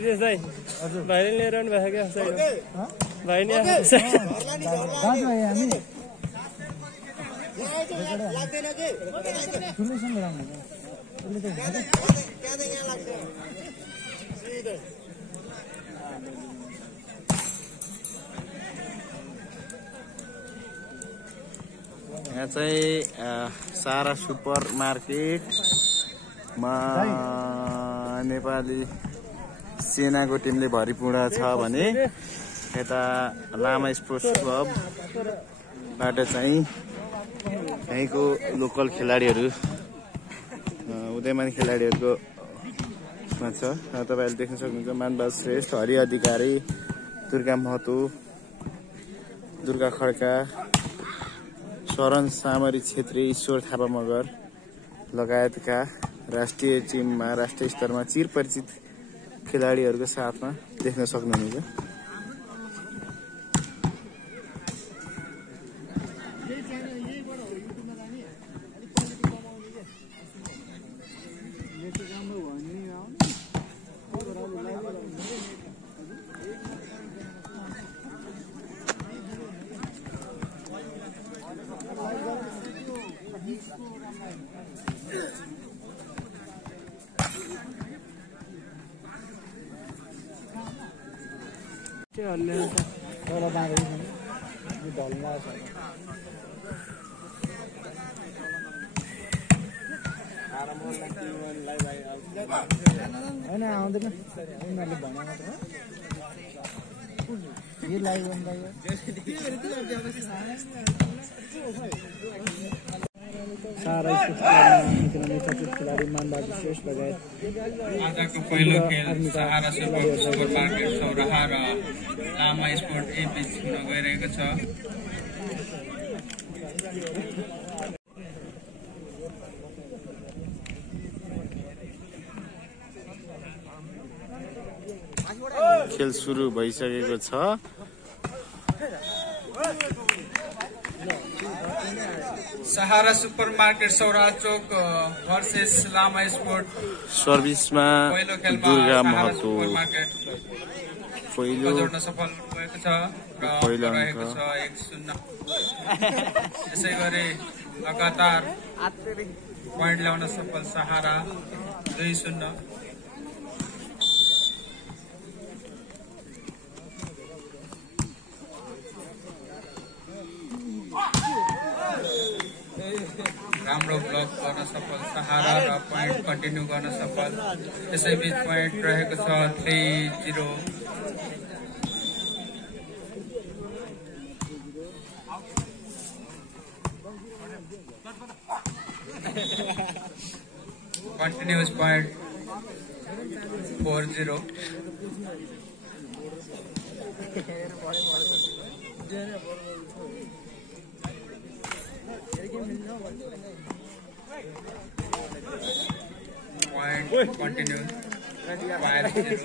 विजेश दाई भाइले लिएर आउनु भएको क्या साइड भाइ नि यहाँ चाहिँ सारा सुपर मार्केटमा नेपाली सेनाको टिमले भरिपूर्ण छ भने यता लामा स्पोर्ट्स क्लबबाट चाहिँ यहीँको लोकल खेलाडीहरू उदयमान खेलाडीहरूको छ। तपाईँहरूले देख्न सक्नुहुन्छ मानबहादुर श्रेष्ठ, हरि अधिकारी, दुर्गा महतो, दुर्गा खड्का, शरण सामरी छेत्री, ईश्वर थापा मगर लगायतका राष्ट्रिय टिममा राष्ट्रिय स्तरमा चिरपरिचित खेलाडीहरूको साथमा देख्न सक्नुहुनेछ। आजको पहिलो खेल सहारा सुपर मार्केट सौराहा र लामा स्पोर्ट ए बीच हुन गइरहेको छ। खेल सुरु भइसकेको छ। सहारा सुपर मार्केट सौराहा चोक भर्सेस लामा स्पोर्ट सर्भिसमा दुर्गा महतो पहिलो जोड्न सफल भएको छ र रहेको छ 1-0। यसै गरी लगातार पॉइन्ट ल्याउन सफल सहारा 2-0। राम्रो ब्लक गर्न सफल सहारा र पॉइन्ट कन्टिन्यू गर्न सफल। यसै बीच पॉइन्ट रहेको छ 3-0। Continuous point 4-0। Point continue 5-0।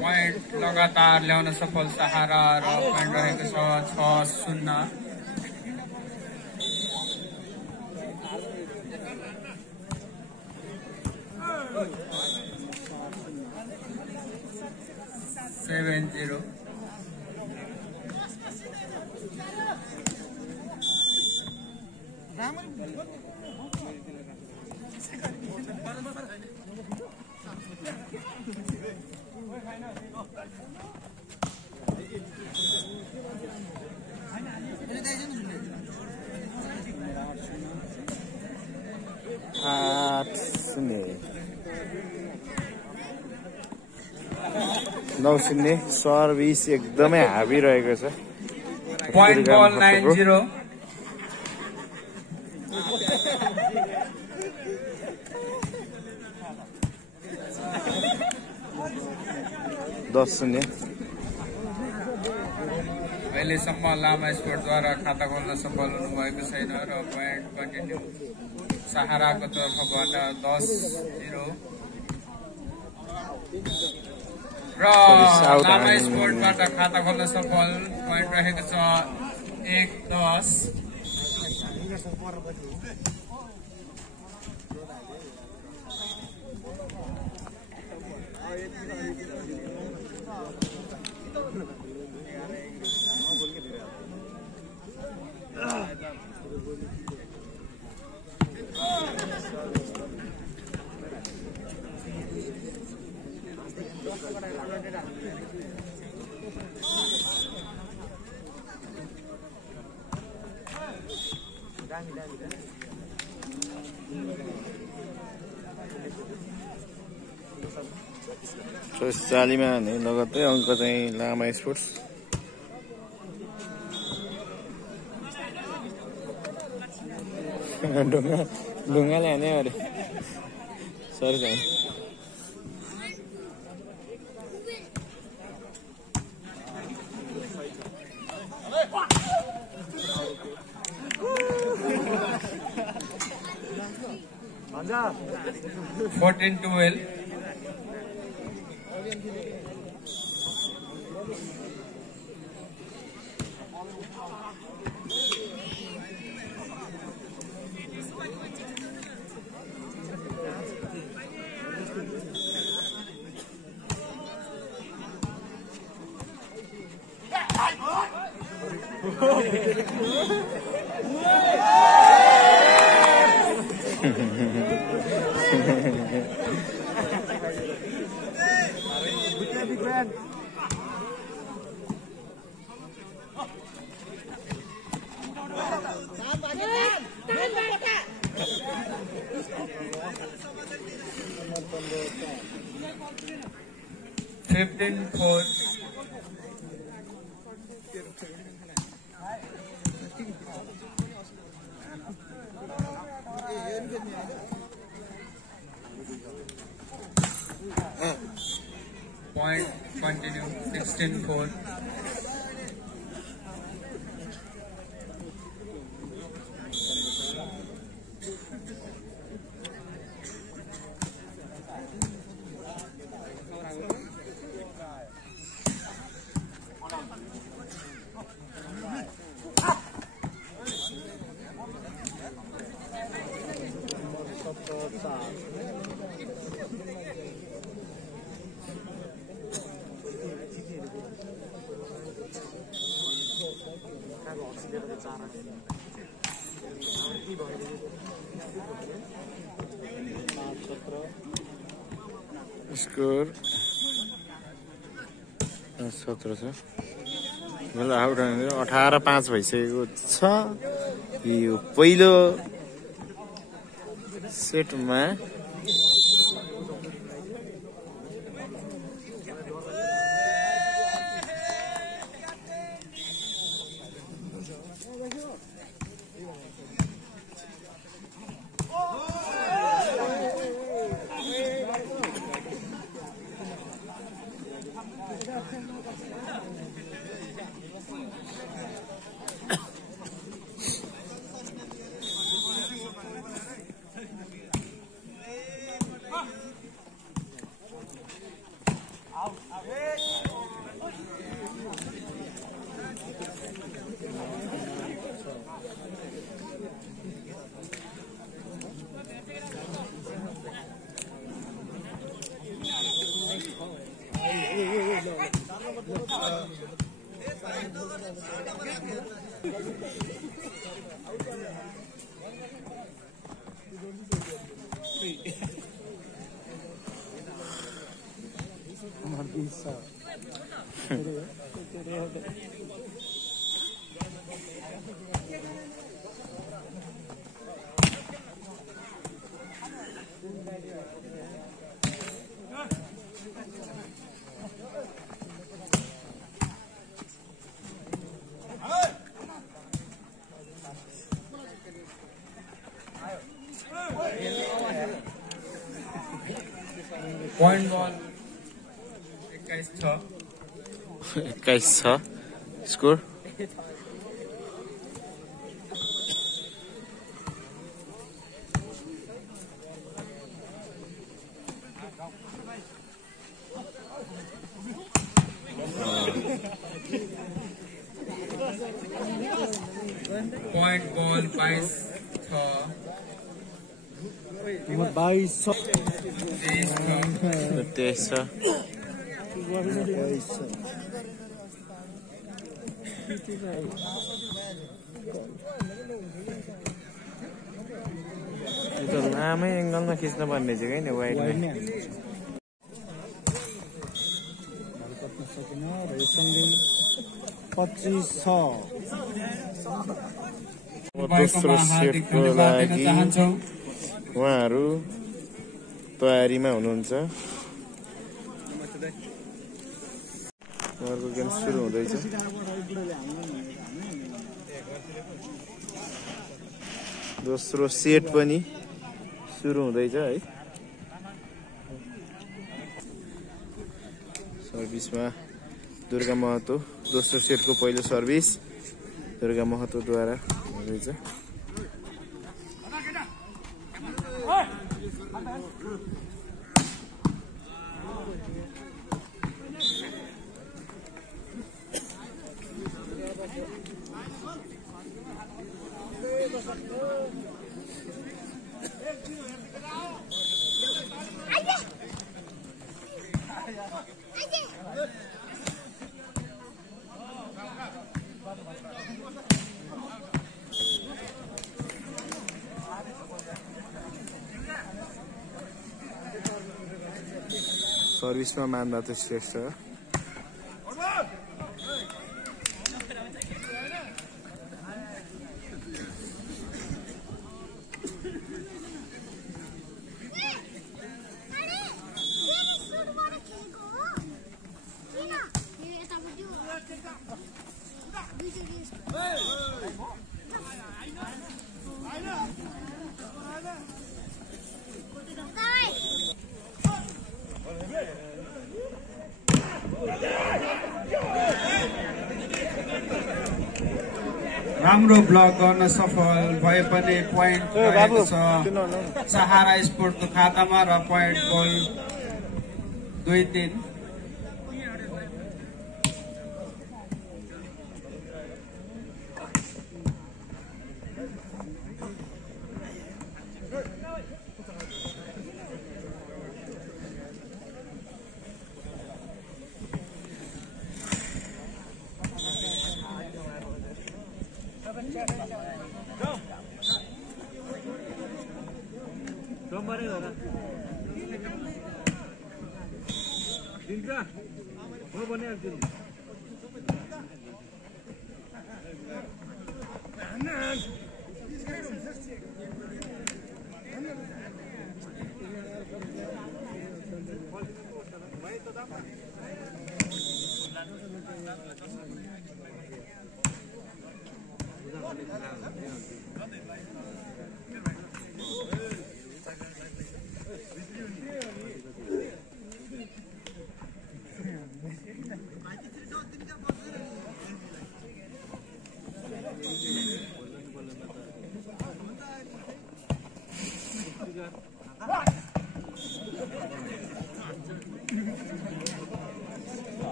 Point लगातार ल्याउन सफल सहारा र पॉइंट रहेको छ 6-0। नौसिन्ने सर्भिस एकदमै हाबी रहेको छ। Point ball 9-0। अहिलेसम्म लामा स्पोर्टद्वारा खाता खोल्न सफल हुनुभएको छैन र पोइन्ट कन्टिन्यू सहाराको तर्फबाट 10-0 र लामा स्पोर्टबाट खाता खोल्न सफल पोइन्ट रहेको छ 1-10 चालीमा नै लगत्तै अङ्क चाहिँ लामा स्पोर्ट्स ढुङ्गाले हाने अरे सरी जाने 14-12 15-4 point continue 16-4 स्कोर 17 छ मतलब आउट 18-5 भइसकेको छ यो पहिलो सेटमा Point ball 21-6 21 छ स्कोर Point ball 22 23 छ यो त लामै एङ्गलमा खिच्न पर्ने चाहिँ हैन वाइडमा 25 छ दोस्रो सेटको लागि उहाँहरू तयारीमा हुनुहुन्छ उहाँहरूको गेम सुरु हुँदैछ दोस्रो सेट पनि सुरु हुँदैछ है सर्भिसमा दुर्गा महतो दोस्रो सेटको पहिलो सर्भिस दुर्गा महतोद्वारा हुँदैछ सर्भिसमा मानबहादुर श्रेष्ठ राम्रो ब्लक गर्न सफल भए पनि पोइन्ट रहेको छ सहारा स्पोर्टको खातामा र पोइन्ट गोल 2-3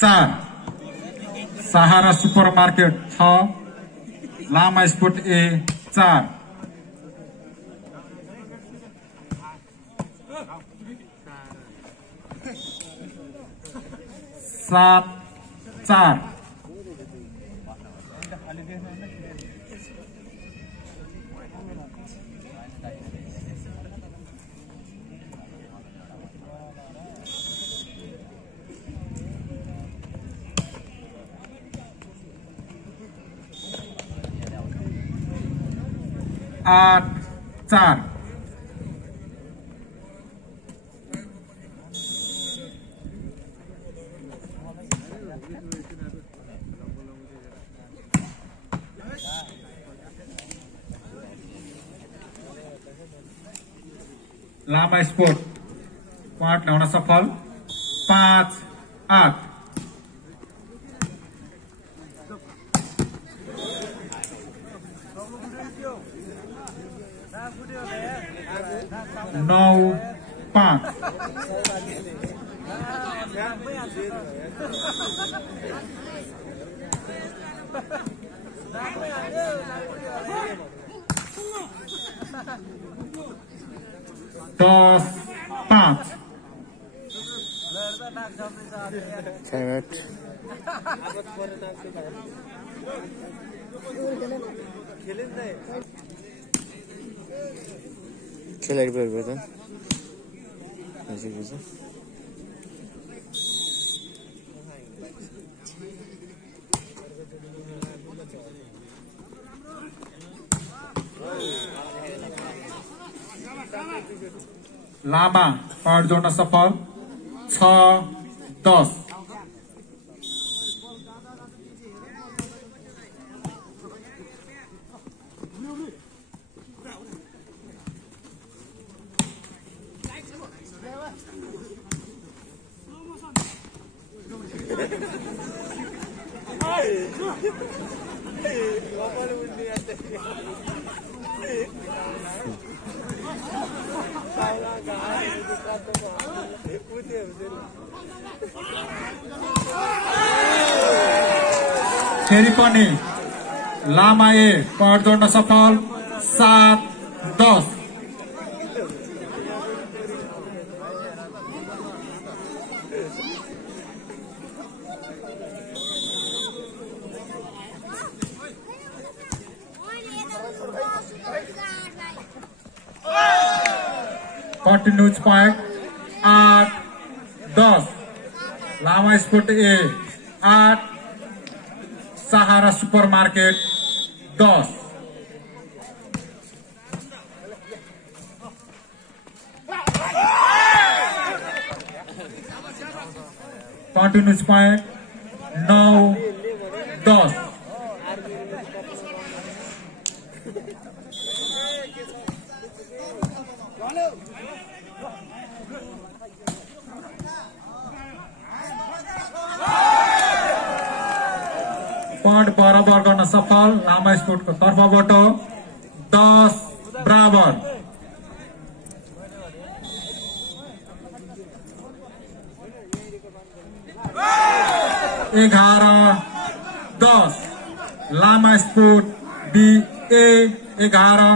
4 सहारा सुपरमार्केट 6 लामा स्पोर्ट ए 4 7-4 8-4 लामा स्पोर्ट पॉइंट ल्याउन सफल 5-8 9-5 10-5 खेलाडी परिवर्तन नजिकै छ। लामा पॉइंट जोड़ना सफल 6-10 फेरि पनि लामा ए पॉइंट जोड़ना सफल 7-10 continues point 8-10 Lama sport A 8 Sahara supermarket 10 continues point 9-10 point बराबर गर्न सफल लामा स्पोर्ट को तर्फबाट 10-11 11-10 Lama sport B A 11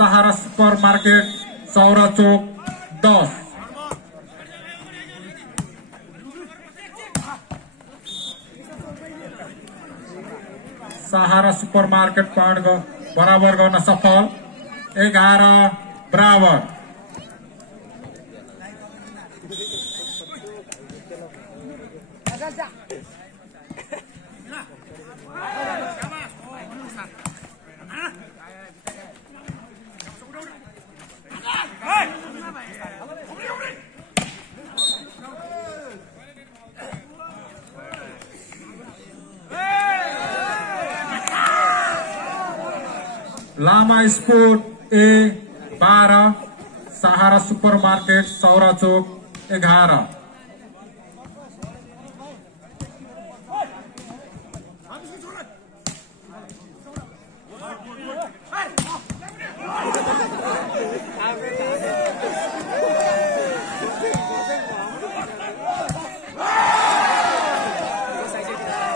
Sahara supermarket Saura Chowk 10 Sahara supermarket point बराबर गर्न सफल 11-11 लामा स्पोर्ट ए 12 सहारा सुपरमार्केट सौरा चौक 11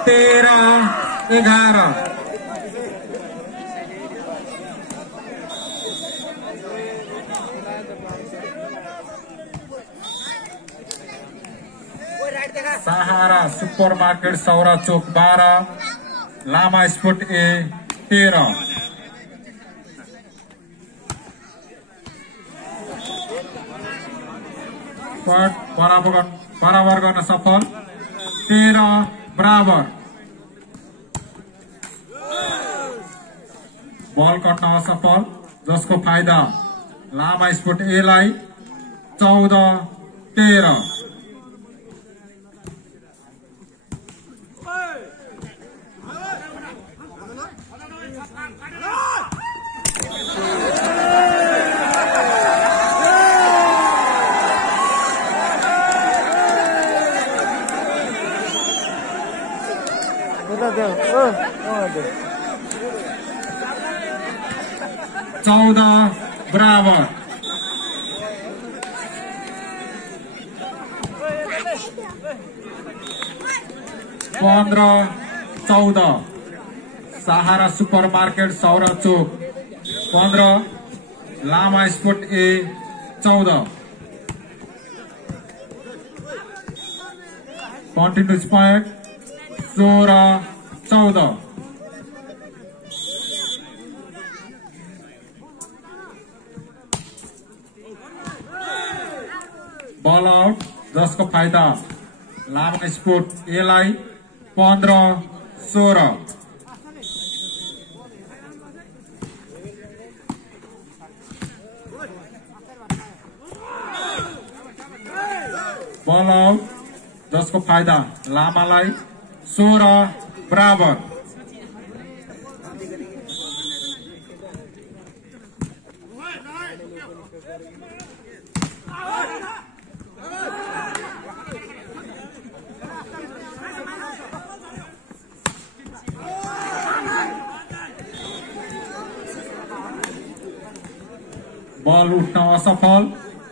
13-11 सहारा सुपरमार्केट सौरा चौक 12 लामा स्पोर्ट ए 13 पॉइंट बराबर गर्न सफल 13-11 बल कट्न असफल जसको फाइदा लामा स्पोर्ट ए लाई 14-13 14-11 15-14 सहारा सुपरमार्केट सौरा चोक 15 लामा स्पोर्ट ए 14 कंटिन्यूस पॉइंट 16-14 बॉल आउट 10 को फायदा लामा स्पोर्ट ए लाई 15-16 बॉल आउट 10 को फायदा लामालाई 16 बराबर बॉल उठ्न असफल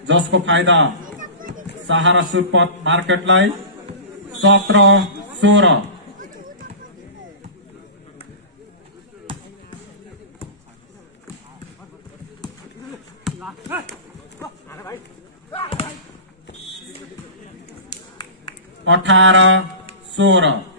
जसको फाइदा सहारा सुपर मार्केटलाई 17-16 18-16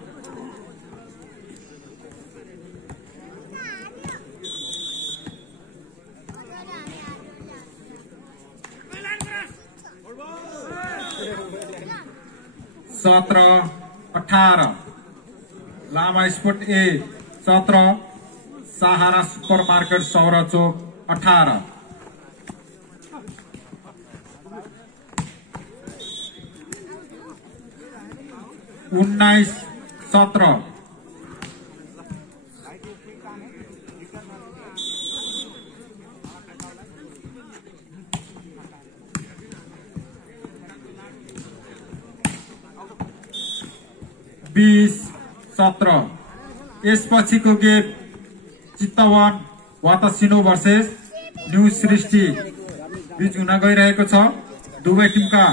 17-18 लामा स्पोर्ट ए 17 सहारा सुपर मार्केट सौरा चोक 18 19-17 20-17 यसपछिको गेम चितवन वातासिनो भर्सेस न्यू सृष्टि बीच हुन गइरहेको छ दुवै टिमका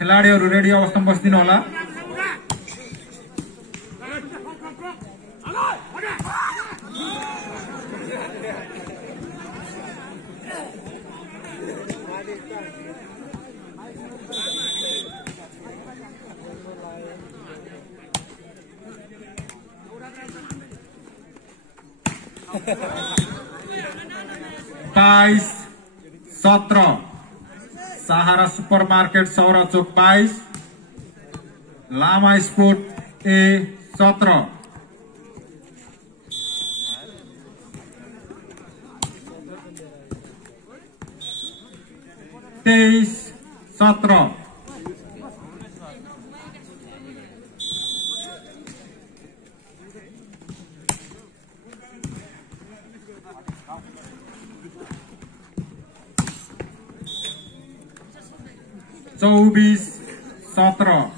खेलाडीहरू रेडी अवस्थामा बस्दिनु होला बाईस 17 सहारा सुपर मार्केट सौरा चोक 22 लामा स्पोर्ट ए 17 23-17 24-17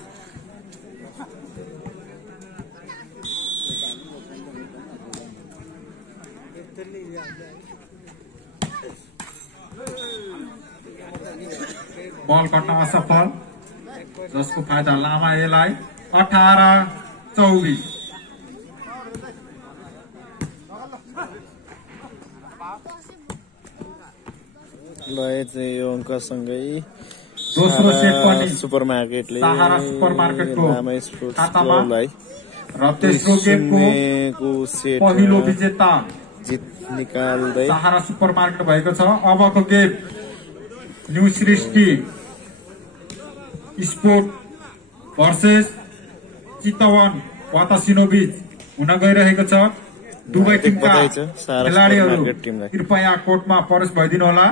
बॉल कट्न असफल जसको फाइदा लामा एलाई 18-24 ल चाहिँ यो अङ्कसँगै दोस्रो सेट पनि सुपरमार्केटले सहारा सुपरमार्केटको लामा स्पोर्ट्स खातामा क्लबलाई र तेस्रो गेमको सेट पहिलो विजेता जित निकाल्दै सहारा सुपरमार्केट भएको छ अबको गेम न्यू सृष्टि स्पोर्ट भर्सेस चितवन वातासिनो बीच हुन गइरहेको छ दुवै टिमका खेलाडीहरू कृपया कोर्टमा प्रवेश भइदिनु होला